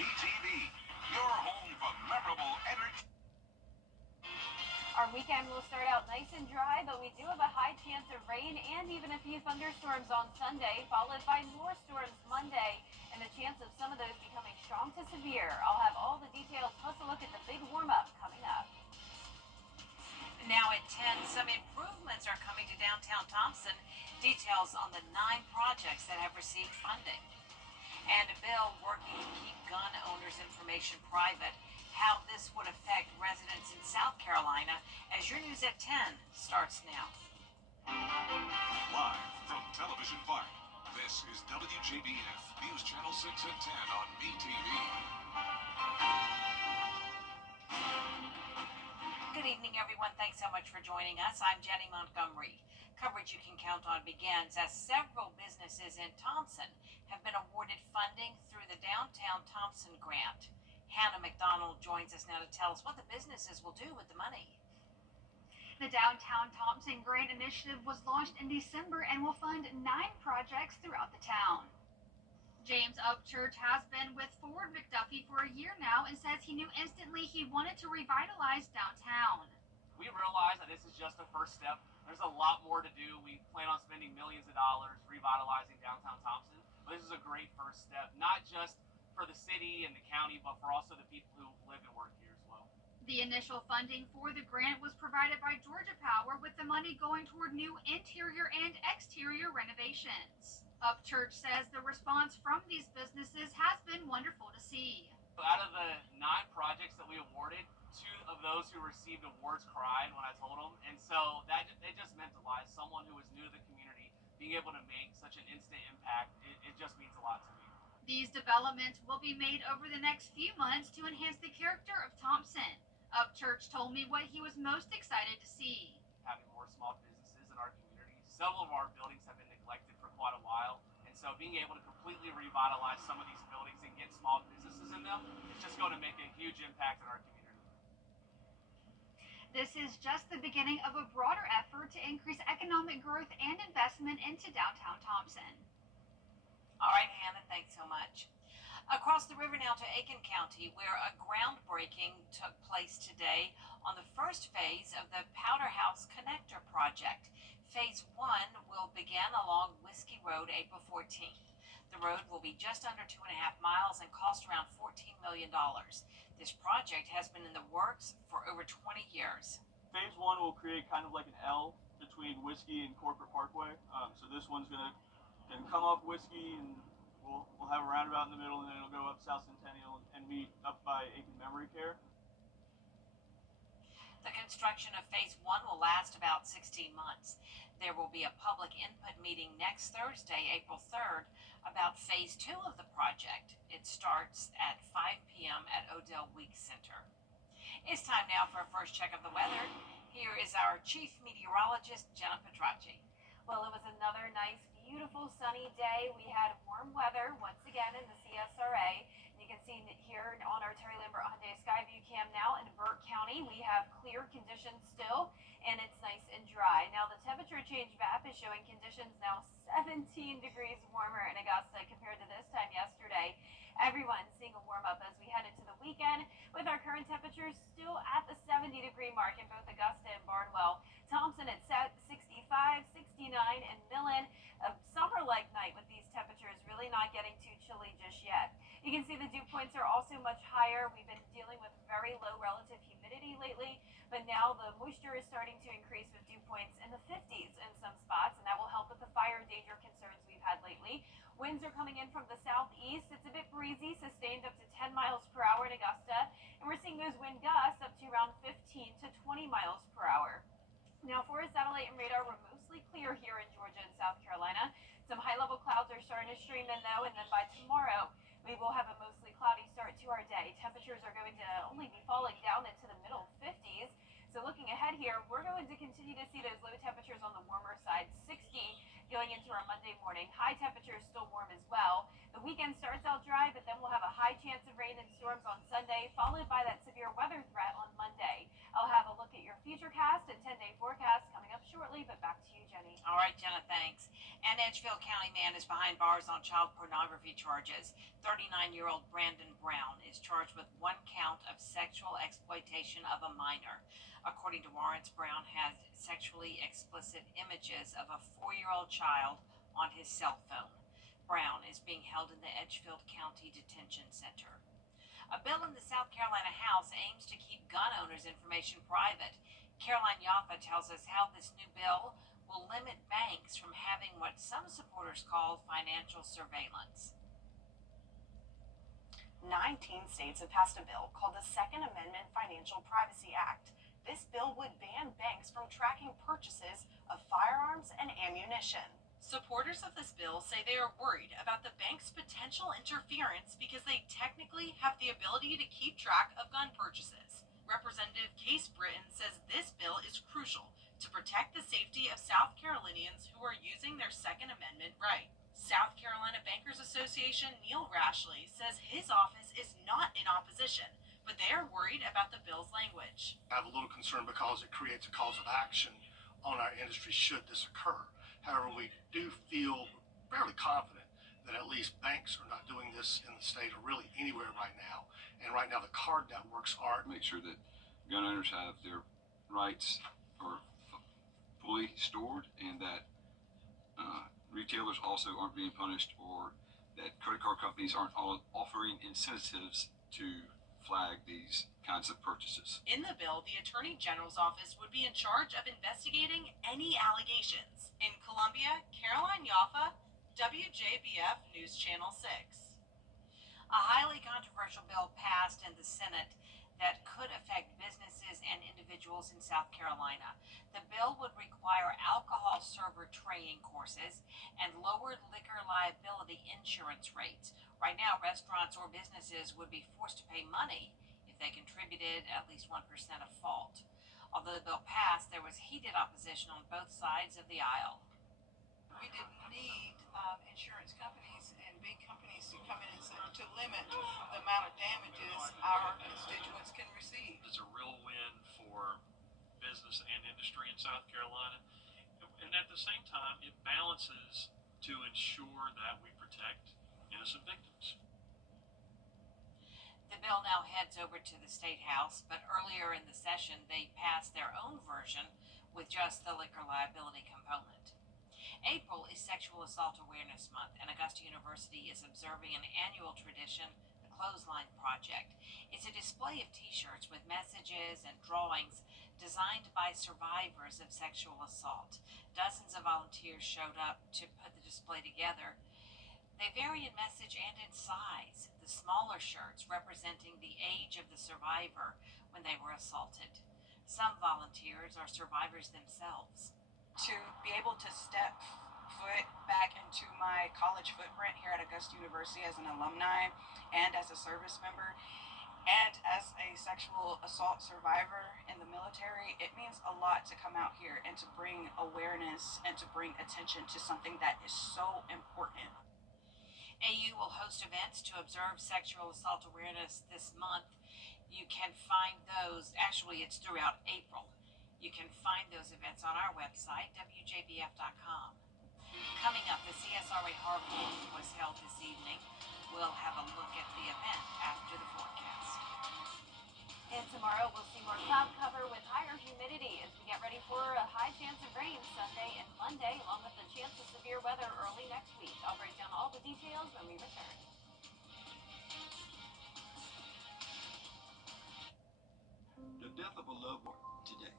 WJBF, your home for memorable energy. Our weekend will start out nice and dry, but we do have a high chance of rain and even a few thunderstorms on Sunday, followed by more storms Monday, and the chance of some of those becoming strong to severe. I'll have all the details plus a look at the big warm-up coming up. Now at 10, some improvements are coming to downtown Thompson. Details on the 9 projects that have received funding. And a bill working to keep gun owners' information private. How this would affect residents in South Carolina as your news at 10 starts now. Live from Television Park, this is WJBF News Channel 6 at 10 on BTV. Good evening, everyone. Thanks so much for joining us. I'm Jenny Montgomery. Coverage you can count on begins as several businesses in Thompson have been awarded funding through the Downtown Thompson Grant. Hannah McDonald joins us now to tell us what the businesses will do with the money. The Downtown Thompson Grant Initiative was launched in December and will fund 9 projects throughout the town. James Upchurch has been with Ford McDuffie for a year now and says he knew instantly he wanted to revitalize downtown. We realize that this is just a first step. There's a lot more to do. We plan on spending millions of dollars revitalizing downtown Thompson. But this is a great first step, not just for the city and the county, but for also the people who live and work here as well. The initial funding for the grant was provided by Georgia Power, with the money going toward new interior and exterior renovations. Upchurch says the response from these businesses has been wonderful to see. Out of the 9 projects that we awarded, 2 of those who received awards cried when I told them, and so it just meant a lot. As someone who is new to the community, being able to make such an instant impact, it just means a lot to me. These developments will be made over the next few months to enhance the character of Thompson. Upchurch told me what he was most excited to see. Having more small businesses in our community. Several of our buildings have been neglected for quite a while, and so being able to completely revitalize some of these buildings and get small businesses in them is just going to make a huge impact in our community. This is just the beginning of a broader effort to increase economic growth and investment into downtown Thompson. All right, Hannah, thanks so much. Across the river now to Aiken County, where a groundbreaking took place today on the first phase of the Powder House Connector project. Phase 1 will begin along Whiskey Road April 14th. The road will be just under 2.5 miles and cost around $14 million. This project has been in the works for over 20 years. Phase 1 will create kind of like an L between Whiskey and Corporate Parkway. So this one's gonna come up Whiskey, and we'll have a roundabout in the middle, and then it'll go up South Centennial and meet up by Aiken Memory Care. The construction of Phase 1 will last about 16 months. There will be a public input meeting next Thursday, April 3rd, about Phase 2 of the project. It starts at 5 p.m. at Odell Week Center. It's time now for a first check of the weather. Here is our chief meteorologist, Jenna Petracci. Well, it was another nice, beautiful sunny day. We had warm weather once again in the CSRA. You can see here on our Terry Lambert Hyundai Skyview cam now in Burke County, we have clear conditions still, and it's nice and dry. Now the temperature change map is showing conditions now 17 degrees warmer in Augusta compared to this time yesterday. Everyone's seeing a warm up as we head into the weekend, with our current temperatures still at the 70-degree mark in both Augusta and Barnwell. Thompson at 65, 69, and Millen. A summer-like night with these temperatures, really not getting too chilly just yet. You can see the dew points are also much higher. We've been dealing with very low relative humidity lately, but now the moisture is starting to increase with dew points in the 50s in some spots, and that will help with the fire danger concerns we've had lately. Winds are coming in from the southeast. It's a bit breezy, sustained up to 10 miles per hour in Augusta, and we're seeing those wind gusts up to around 15 to 20 miles per hour. Now, for a satellite and radar, we're mostly clear here in Georgia and South Carolina. Some high-level clouds are starting to stream in, though, and then by tomorrow, we will have a mostly cloudy start to our day. Temperatures are going to only be falling down into the middle 50s. So looking ahead here, we're going to continue to see those low temperatures on the warmer side, 60 going into our Monday morning. High temperatures still warm as well. The weekend starts out dry, but then we'll have a high chance of rain and storms on Sunday, followed by that severe weather threat on Monday. I'll have a look at your futurecast and 10-day forecast coming up shortly, but back to you, Jenny. All right, Jenna, thanks. An Edgefield County man is behind bars on child pornography charges. 39-year-old Brandon Brown charged with 1 count of sexual exploitation of a minor. According to warrants, Brown had sexually explicit images of a 4-year-old child on his cell phone. Brown is being held in the Edgefield County Detention Center. A bill in the South Carolina House aims to keep gun owners' information private. Caroline Yaffa tells us how this new bill will limit banks from having what some supporters call financial surveillance. 19 states have passed a bill called the Second Amendment Financial Privacy Act. This bill would ban banks from tracking purchases of firearms and ammunition. Supporters of this bill say they are worried about the bank's potential interference because they technically have the ability to keep track of gun purchases. Representative Case Britton says this bill is crucial to protect the safety of South Carolinians who are using their Second Amendment right. South Carolina Bankers Association Neil Rashley says his office is not in opposition, but they are worried about the bill's language. I have a little concern because it creates a cause of action on our industry should this occur. However, we do feel fairly confident that at least banks are not doing this in the state or really anywhere right now. And right now the card networks aren't. Make sure that gun owners have their rights are fully stored, and that retailers also aren't being punished, or that credit card companies aren't offering incentives to flag these kinds of purchases. In the bill, the Attorney General's office would be in charge of investigating any allegations. In Columbia, Caroline Yaffa, WJBF News Channel 6. A highly controversial bill passed in the Senate that could affect businesses and individuals in South Carolina. The bill would require alcohol server training courses and lowered liquor liability insurance rates. Right now, restaurants or businesses would be forced to pay money if they contributed at least 1% of fault. Although the bill passed, there was heated opposition on both sides of the aisle. We didn't need insurance companies and big companies to come in and say, to limit the amount of damages our constituents can receive. It's a real win for business and industry in South Carolina, and at the same time it balances to ensure that we protect innocent victims. The bill now heads over to the State House, but earlier in the session they passed their own version with just the liquor liability component. April is Sexual Assault Awareness Month, and Augusta University is observing an annual tradition, the Clothesline Project. It's a display of t-shirts with messages and drawings designed by survivors of sexual assault. Dozens of volunteers showed up to put the display together. They vary in message and in size, the smaller shirts representing the age of the survivor when they were assaulted. Some volunteers are survivors themselves. To be able to step foot back into my college footprint here at Augusta University as an alumni and as a service member and as a sexual assault survivor in the military, it means a lot to come out here and to bring awareness and to bring attention to something that is so important. AU will host events to observe sexual assault awareness this month. You can find those, actually it's throughout April. You can find those events on our website, WJBF.com. Coming up, the CSRA Harvard was held this evening. We'll have a look at the event after the forecast. And tomorrow we'll see more cloud cover with higher humidity as we get ready for a high chance of rain Sunday and Monday, along with the chance of severe weather early next week. I'll break down all the details when we return. The death of a loved one today.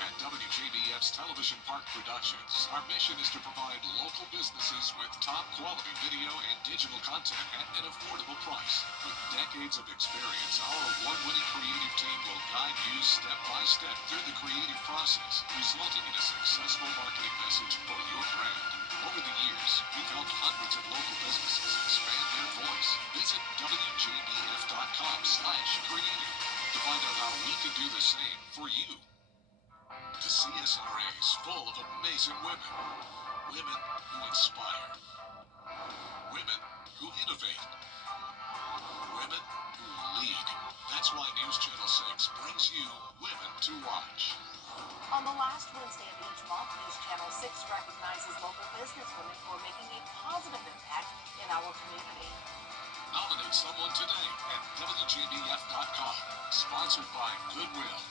At WJBF's Television Park Productions, our mission is to provide local businesses with top quality video and digital content at an affordable price. With decades of experience, our award-winning creative team will guide you step by step through the creative process, resulting in a successful marketing message for your brand. Over the years, we've helped hundreds of local businesses expand their voice. Visit WJBF.com/creative to find out how we can do the same for you. The CSRA is full of amazing women. Women who inspire. Women who innovate. Women who lead. That's why News Channel 6 brings you Women to Watch. On the last Wednesday of each month, News Channel 6 recognizes local businesswomen who are making a positive impact in our community. Nominated someone today at WJBF.com. Sponsored by Goodwill.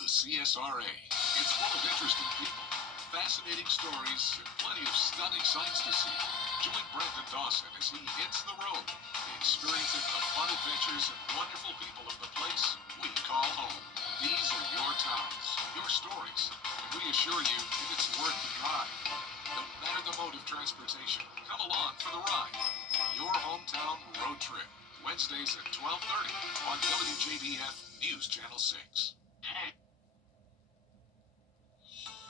The CSRA. It's full of interesting people, fascinating stories, and plenty of stunning sights to see. Join Brendan Dawson as he hits the road, experiencing the fun adventures and wonderful people of the place we call home. These are your towns, your stories, and we assure you it's worth the drive. No matter the mode of transportation, come along for the ride. Your hometown road trip, Wednesdays at 12:30 on WJBF News Channel 6.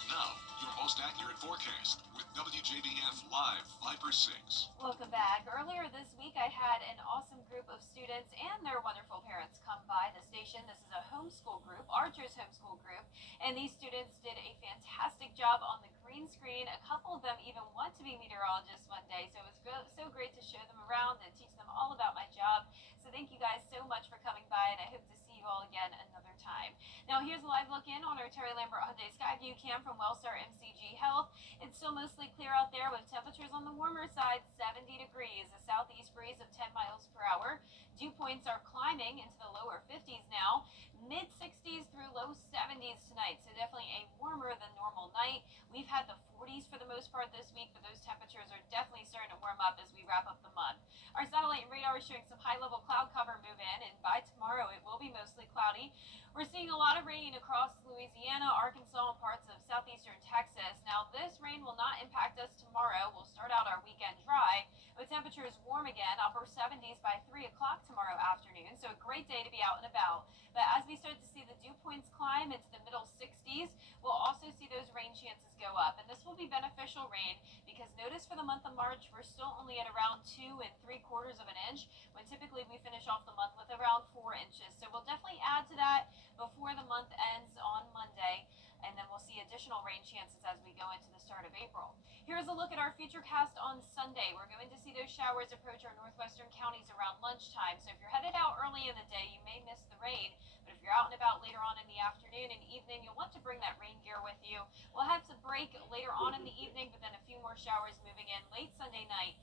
Now, your most accurate forecast with WJBF Live Viper 6. Welcome back. Earlier this week, I had an awesome group of students and their wonderful parents come by the station. This is a homeschool group, Archer's homeschool group, and these students did a fantastic job on the green screen. A couple of them even want to be meteorologists one day, so it was so great to show them around and teach them all about my job. So thank you guys so much for coming by, and I hope to see you all again another time. Now here's a live look in on our Terry Lambert Hyundai Skyview cam from Wellstar MCG Health. It's still mostly clear out there with temperatures on the warmer side, 70 degrees, a southeast breeze of 10 miles per hour. Dew points are climbing into the lower 50s now, mid 60s through low 70s tonight, so definitely a warmer than normal night. We've had the 40s for the most part this week, but those temperatures are definitely starting to warm up as we wrap up the month. Our satellite and radar is showing some high-level cloud cover move in, and by tomorrow it will be mostly cloudy. We're seeing a lot of rain across Louisiana, Arkansas, and parts of southeastern Texas. Now, this rain will not impact us tomorrow. We'll start out our weekend dry, with temperatures warm again, upper 70s by 3 o'clock tomorrow afternoon. So a great day to be out and about. But as we start to see the dew points climb into the middle 60s, we'll also see those rain chances go up. And this will be beneficial rain because notice for the month of March, we're still only at around 2 3/4 of an inch, when typically we finish off the month with around 4 inches. So we'll definitely add to that before the month ends on Monday, and then we'll see additional rain chances as we go into the start of April. Here's a look at our futurecast on Sunday. We're going to see those showers approach our northwestern counties around lunchtime, so if you're headed out early in the day, you may miss the rain, but if you're out and about later on in the afternoon and evening, you'll want to bring that rain gear with you. We'll have to break later on in the evening, but then a few more showers moving in late Sunday night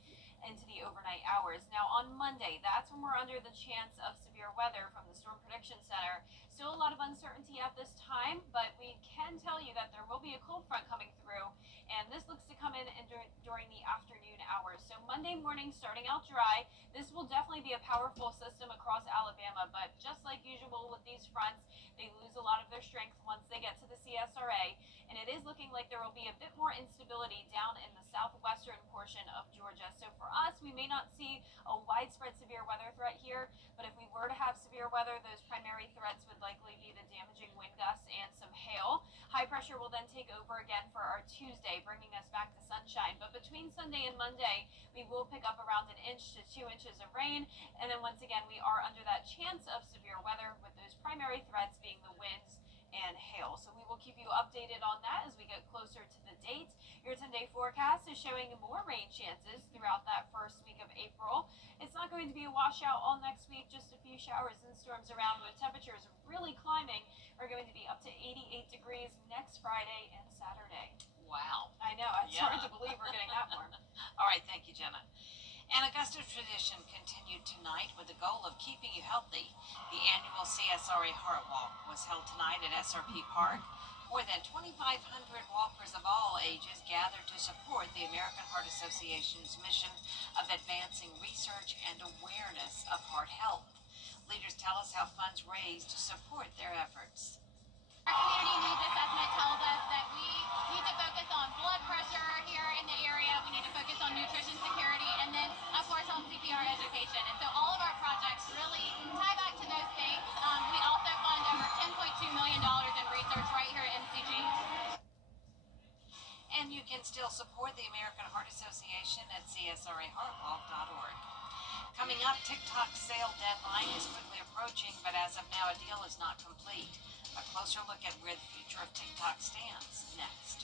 into the overnight hours. Now on Monday, that's when we're under the chance of severe weather from the Storm Prediction Center. Still a lot of uncertainty at this time, but we can tell you that there will be a cold front coming through, and this looks to come in during the afternoon hours. So Monday morning starting out dry. This will definitely be a powerful system across Alabama, but just like usual with these fronts, they lose a lot of their strength once they get to the CSRA, and it is looking like there will be a bit more instability down in the southwestern portion of Georgia. So for us, we may not see a widespread severe weather threat here, but if we were to have severe weather, those primary threats would likely be the damaging wind gusts and some hail. High pressure will then take over again for our Tuesday, bringing us back to sunshine. But between Sunday and Monday, we will pick up around 1 inch to 2 inches of rain, and then once again, we are under that chance of severe weather, with those primary threats being the winds and hail. So we will keep you updated on that as we get closer to the date. Your 10-day forecast is showing more rain chances throughout that first week of April. It's not going to be a washout all next week, just a few showers and storms around, with temperatures really climbing. We're going to be up to 88 degrees next Friday and Saturday. Wow. I know, it's hard to believe we're getting that warm. All right, thank you, Jenna. An Augusta tradition continued tonight with the goal of keeping you healthy. The annual CSRA Heart Walk was held tonight at SRP Park. More than 2,500 walkers of all ages gathered to support the American Heart Association's mission of advancing research and awareness of heart health. Leaders tell us how funds raised to support their efforts. Our community needs assessment tells us that we need to focus on blood pressure here in the area. We need to focus on nutrition security, and then, of course, on CPR education. And so all of our projects really tie back to those things. We also fund over $10.2 million in research right here at MCG. And you can still support the American Heart Association at csraheartwalk.org. Coming up, TikTok's sale deadline is quickly approaching, but as of now, a deal is not complete. A closer look at where the future of TikTok stands next.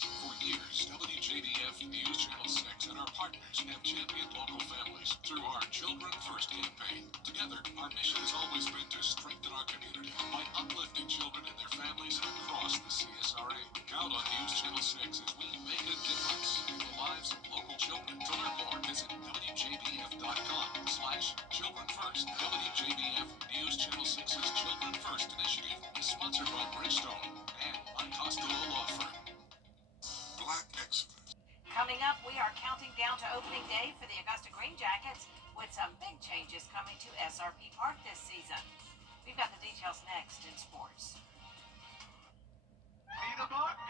For years, WJBF News Channel 6 and our partners have championed local families through our Children First campaign. Together, our mission has always been to strengthen our community by uplifting children and their families across the CSRA. Count on News Channel 6 as we make a difference in the lives of local children. To learn more, visit WJBF.com/Children First. WJBF News Channel 6's Children First initiative is sponsored by Bridgestone and by Costello Law Firm. Black excellence. Coming up, we are counting down to opening day for the Augusta Green Jackets with some big changes coming to SRP Park this season. We've got the details next in sports. See the duck?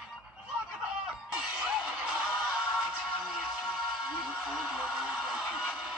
Look at that! Thanks for coming out. We look forward to a very bright future.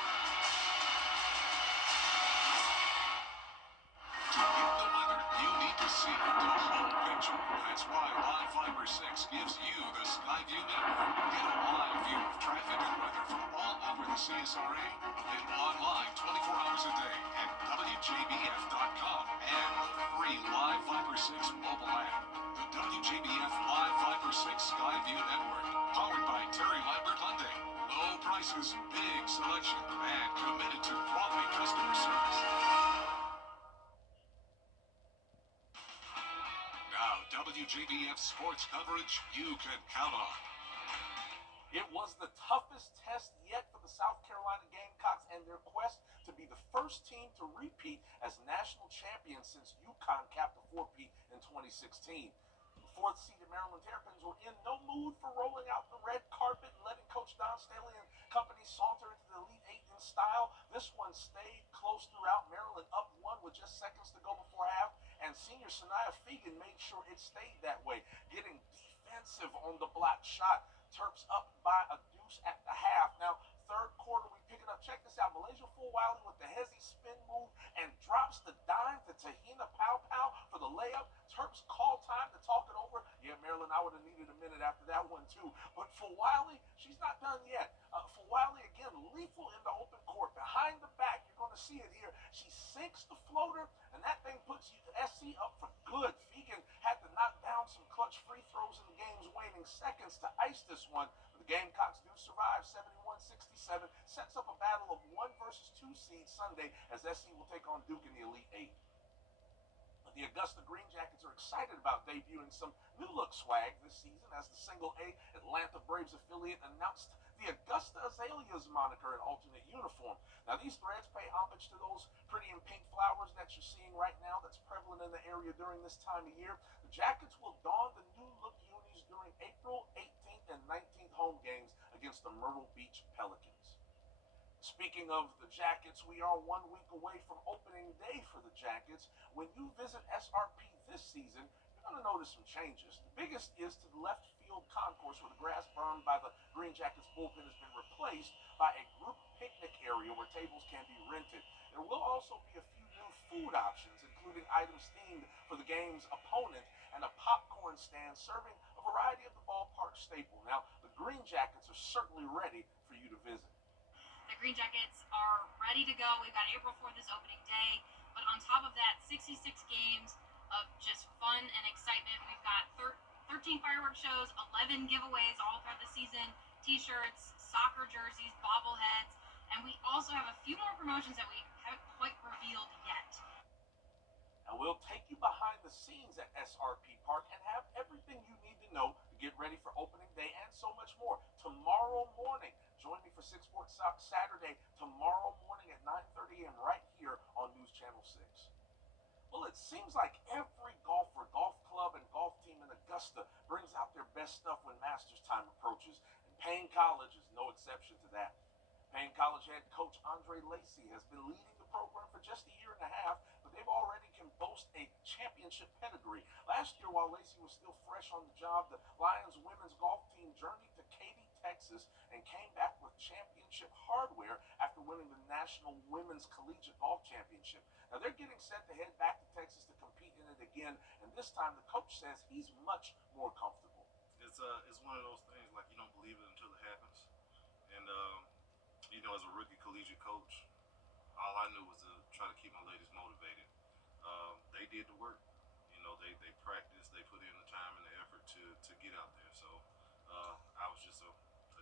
To get the weather, you need to see the whole picture. That's why Live Fiber 6 gives you the Skyview network. Get a live view of traffic and weather from all over the CSRA. Available online 24 hours a day at WJBF.com and the free Live Fiber 6 mobile app. The WJBF Live Fiber 6 Skyview network, powered by Terry Lambert Hyundai. Low prices, big selection, and committed to quality customer service. Now, WJBF sports coverage you can count on. It was the toughest test yet for the South Carolina Gamecocks and their quest to be the first team to repeat as national champions since UConn capped the 4-peat in 2016. The fourth-seeded Maryland Terrapins were in no mood for rolling out the red carpet and letting Coach Don Staley and company saunter into the Elite Eight in style. This one stayed close throughout. Maryland up one with just seconds to go before half, and senior Sanaya Fegan made sure it stayed that way, getting defensive on the block shot. Terps up by a deuce at the half. Now, third quarter, we pick it up. Check this out. Malaysia Fulwiley with the hezzy spin move and drops the dime to Tahina Pow for the layup. Terps call time to talk it over. Yeah, Maryland, I would have needed a minute after that one, too. But Fulwiley, she's not done yet. Fulwiley, again, lethal in the open court. Behind the back, you're going to see it here. She sinks the floater, and that thing puts you SC up for good. Fegan had to knock down some clutch free throws in the game's waning seconds to ice this one. But the Gamecocks do survive 71-67. Sets up a battle of 1 versus 2 seed Sunday as SC will take on Duke in the Elite Eight. The Augusta Green Jackets are excited about debuting some new look swag this season as the single A Atlanta Braves affiliate announced the Augusta Azaleas moniker and alternate uniform. Now, these threads pay homage to those pretty and pink flowers that you're seeing right now that's prevalent in the area during this time of year. The Jackets will don the new look unis during April 18th and 19th home games against the Myrtle Beach Pelicans. Speaking of the Jackets, we are 1 week away from opening day for the Jackets. When you visit SRP this season, you're going to notice some changes. The biggest is to the left field concourse where the grass burned by the Green Jackets bullpen has been replaced by a group picnic area where tables can be rented. There will also be a few new food options, including items themed for the game's opponent and a popcorn stand serving a variety of the ballpark staple. Now, the Green Jackets are certainly ready for you to visit. The Green Jackets are ready to go. We've got April 4th is opening day. But on top of that, 66 games of just fun and excitement. We've got 13 fireworks shows, 11 giveaways all throughout the season, t-shirts, soccer jerseys, bobbleheads, and we also have a few more promotions that we haven't quite revealed yet. And we'll take you behind the scenes at SRP Park and have everything you need to know to get ready for opening day and so much more tomorrow morning. Join me for 6 Sports Saturday tomorrow morning at 9:30 a.m. right here on News Channel 6. Well, it seems like every golfer, golf club, and golf team in Augusta brings out their best stuff when Masters time approaches, and Payne College is no exception to that. Payne College head coach Andre Lacey has been leading the program for just a year and a half, but they've already can boast a championship pedigree. Last year, while Lacey was still fresh on the job, the Lions women's golf team journeyed to Katy, Texas, and came back with championship hardware after winning the National Women's Collegiate Golf Championship. Now, they're getting set to head back to Texas to compete in it again, and this time the coach says he's much more comfortable. It's one of those things, like, you don't believe it until it happens. And, as a rookie collegiate coach, all I knew was to try to keep my ladies motivated. They did the work. They practiced, they put in the time and the effort to get out there. So I was just a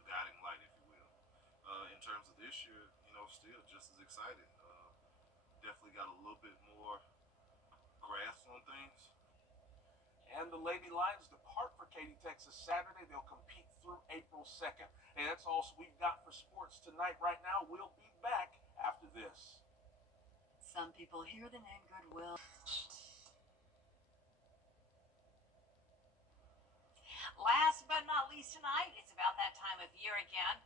guiding light, if you will. this year, still just as excited. Definitely got a little bit more grasp on things. And the Lady Lions depart for Katy, Texas Saturday. They'll compete through April 2nd. Hey, that's all we've got for sports tonight. Right now, we'll be back after this. Some people hear the name Goodwill. Last but not least tonight, it's about that time of year again,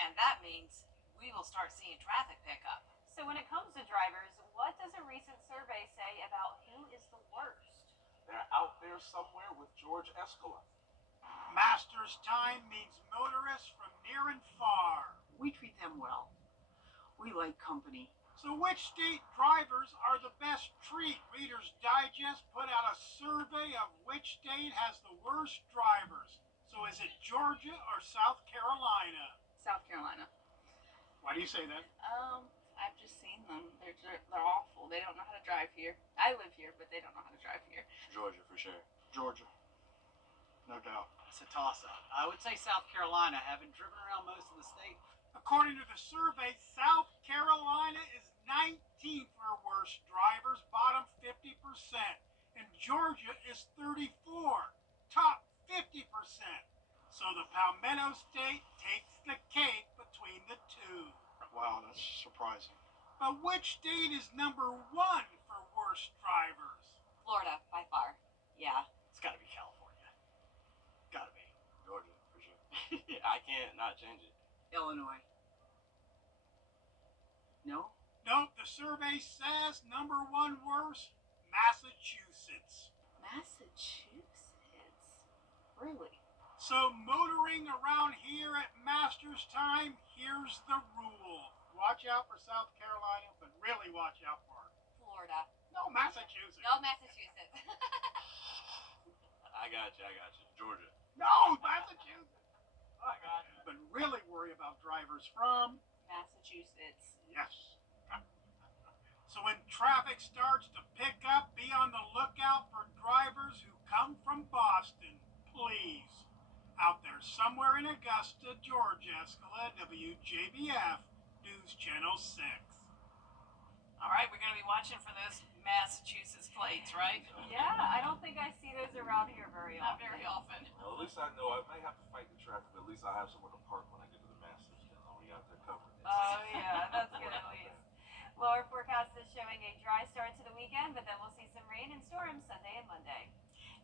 and that means we will start seeing traffic pick up. So when it comes to drivers, what does a recent survey say about who is the worst? They're out there somewhere with George Escalon. Master's time means motorists from near and far. We treat them well. We like company. So which state drivers are the best treat? Reader's Digest put out a survey of which state has the worst drivers. So is it Georgia or South Carolina? South Carolina. Why do you say that? I've just seen them. They're awful. They don't know how to drive here. I live here, but they don't know how to drive here. Georgia for sure. Georgia. No doubt. It's a toss-up. I would say South Carolina, having driven around most of the state. According to the survey, South Carolina is 19th for worst drivers, bottom 50%. And Georgia is 34, top 50%. So the Palmetto State takes the cake between the two. Wow, that's surprising. But which state is number one for worst drivers? Florida, by far. Yeah. It's got to be California. Got to be. Georgia, for sure. I can't not change it. Illinois. No? Nope, the survey says number one worst, Massachusetts. Massachusetts? Really? So motoring around here at Master's Time, here's the rule. Watch out for South Carolina, but really watch out for Florida. No, Massachusetts. No, Massachusetts. I got you. Georgia. No, Massachusetts. I got you. But really worry about drivers from Massachusetts. Yes. So when traffic starts to pick up, be on the lookout for drivers who come from Boston, please. Out there somewhere in Augusta, Georgia, Escala, WJBF, News Channel 6. All right, we're going to be watching for those Massachusetts plates, right? Yeah, I don't think I see those around here very Not often. very often. Well, at least I know I may have to fight the traffic, but at least I have somewhere to park when I get to the Masters. We out there covered. Oh, yeah, that's good at least. Well, our forecast is showing a dry start to the weekend, but then we'll see some rain and storms Sunday and Monday.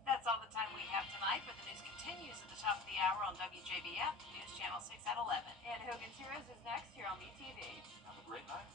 That's all the time we have tonight, but the news continues at the top of the hour on WJBF, News Channel 6 at 11. And Hogan's Heroes is next here on BTV. Have a great night.